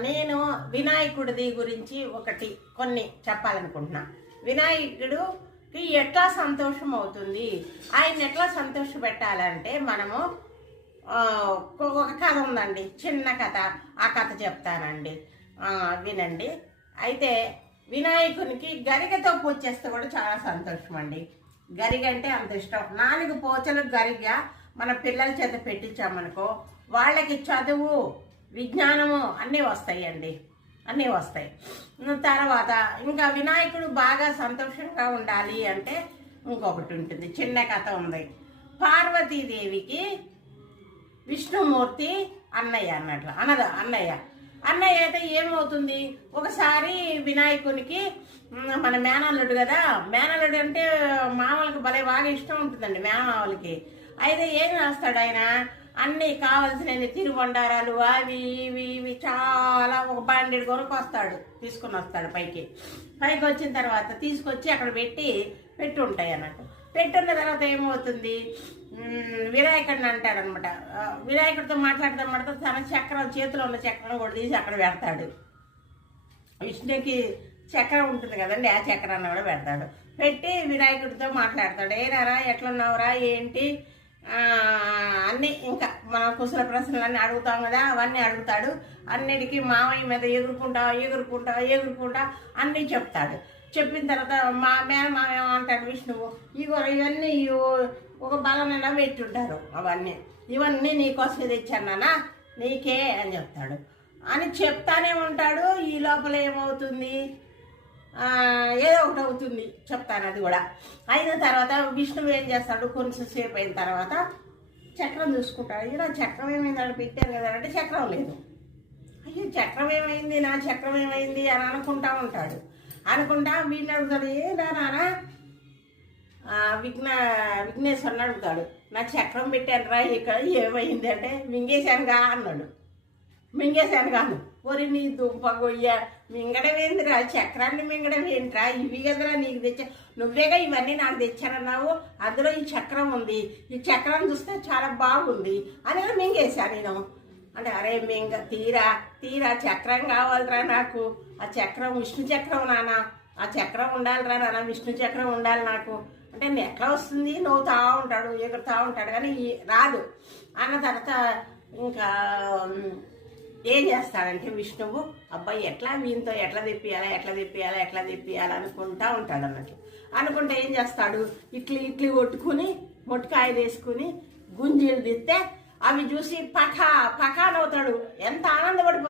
నేను వినాయకుడిది గురించి ఒకటి కొన్ని చెప్పాలనుకుంటున్నా. వినాయకుడుకి ఎట్లా సంతోషం అవుతుంది? ఆయన ఎట్లా సంతోష పెట్టాలంటే మనము ఒక- కథ ఉందండి. చిన్న కథ. ఆ కథ చెప్తానండి. వినండి. అయితే వినాయకునికి గరిగతో పూజ చేస్తే కూడా చాలా సంతోషం అండి గరిగ అంటే అంత ఇష్టం. నాలుగు పోచలు గరిగ మన పిల్లల చేత పెట్టించామనుకో వాళ్ళకి చదువు విజ్ఞానము అన్నీ వస్తాయండి. అన్నీ వస్తాయి. తర్వాత ఇంకా వినాయకుడు బాగా సంతోషంగా ఉండాలి అంటే ఇంకొకటి ఉంటుంది. చిన్న కథ ఉంది. పార్వతీదేవికి విష్ణుమూర్తి అన్నయ్య అన్నట్లు. అన్నద అన్నయ్య. అన్నయ్య అయితే ఏమవుతుంది? ఒకసారి వినాయకునికి మన మేనల్లుడు కదా మేనల్లుడు అంటే మామూలకి భలే బాగా ఇష్టం ఉంటుందండి మేనమావులకి అయితే ఏం చేస్తాడు ఆయన? అన్నీ కావలసినవి తిరుబండారాలు అవి ఇవి ఇవి చాలా ఒక బాండెడ్ కొరకు వస్తాడు తీసుకుని వస్తాడు పైకి. పైకి వచ్చిన తర్వాత తీసుకొచ్చి అక్కడ పెట్టి పెట్టి ఉంటాయి అన్నట్టు. పెట్టున్న తర్వాత ఏమవుతుంది? వినాయకుడిని అంటాడనమాట వినాయకుడితో మాట్లాడుతూ మాట్లాడుతూ తన చక్రం చేతిలో ఉన్న చక్రం కూడా తీసి అక్కడ పెడతాడు. విష్ణుకి చక్రం ఉంటుంది కదండి ఆ చక్రాన్ని కూడా పెడతాడు. పెట్టి వినాయకుడితో మాట్లాడతాడు. ఏ రారా ఎట్లున్నావురా? ఏంటి? అన్నీ ఇంకా మనం కుశల ప్రశ్నలు అన్నీ అడుగుతాం కదా అవన్నీ అడుగుతాడు. అన్నిటికీ మామయ్య మీద ఎగురుకుంటా ఎగురుకుంటా ఎగురుకుంటా అన్నీ చెప్తాడు. చెప్పిన తర్వాత మా మేన మామ అంటాడు విష్ణువు ఇగో ఇవన్నీ ఇవ్వు- ఒక బలమైన పెట్టుంటారు అవన్నీ. ఇవన్నీ నీకోసం తెచ్చానా నీకే అని చెప్తాడు. అని చెప్తానే ఉంటాడు ఈ లోపల ఏమవుతుంది? ఏదో ఒకటి అవుతుంది చెప్తాను అది కూడా. అయిన తర్వాత విష్ణువు ఏం చేస్తాడు కొంచెంసేపు అయిన తర్వాత చక్రం చూసుకుంటాడు. నా చక్రం ఏమైంది? అని పెట్టాను కదా అంటే చక్రం లేదు. అయ్యో చక్రం ఏమైంది? నా చక్రం ఏమైంది? అని అనుకుంటా ఉంటాడు. అనుకుంటా వీడిని అడుగుతాడు ఏ నానా? విఘ్న విఘ్నేశ్వరుని అడుగుతాడు. నా చక్రం పెట్టాను రా ఇక్కడ ఏమైంది? అంటే మింగేశానుగా అన్నాడు. మింగేశాను కాను ఒరి నీ దుంప గొయ్య మింగడం ఏందిరా చక్రాన్ని మింగడం ఏంట్రా ఇవి కదరా నీకు తెచ్చా. నువ్వేగా ఇవన్నీ నాకు తెచ్చానన్నావు? అందులో ఈ చక్రం ఉంది. ఈ చక్రం చూస్తే చాలా బాగుంది. అని కూడా మింగేశాను నేను. అంటే అరే మింగ తీరా తీరా చక్రం కావాలిరా నాకు. ఆ చక్రం విష్ణు చక్రం నాన్న ఆ చక్రం ఉండాలిరా నాన్న విష్ణు చక్రం ఉండాలి నాకు. అంటే నేను ఎట్లా వస్తుంది నవ్వుతా ఉంటాడు ఎగురుతా ఉంటాడు కానీ రాదు. అన్న తర్వాత ఇంకా ఏం చేస్తాడంటే విష్ణువు అబ్బాయి ఎట్లా వీనితో ఎట్లా తెప్పియాలా ఎట్లా తెప్పియాలా ఎట్లా తెప్పియాలా అనుకుంటా ఉంటాడు అన్నట్టు. అనుకుంటే ఏం చేస్తాడు? ఇట్లి ఇట్లి కొట్టుకుని మొట్టకాయ వేసుకుని గుంజీలు తిస్తే అవి చూసి పఠా పఖానవుతాడు ఎంత ఆనందపడి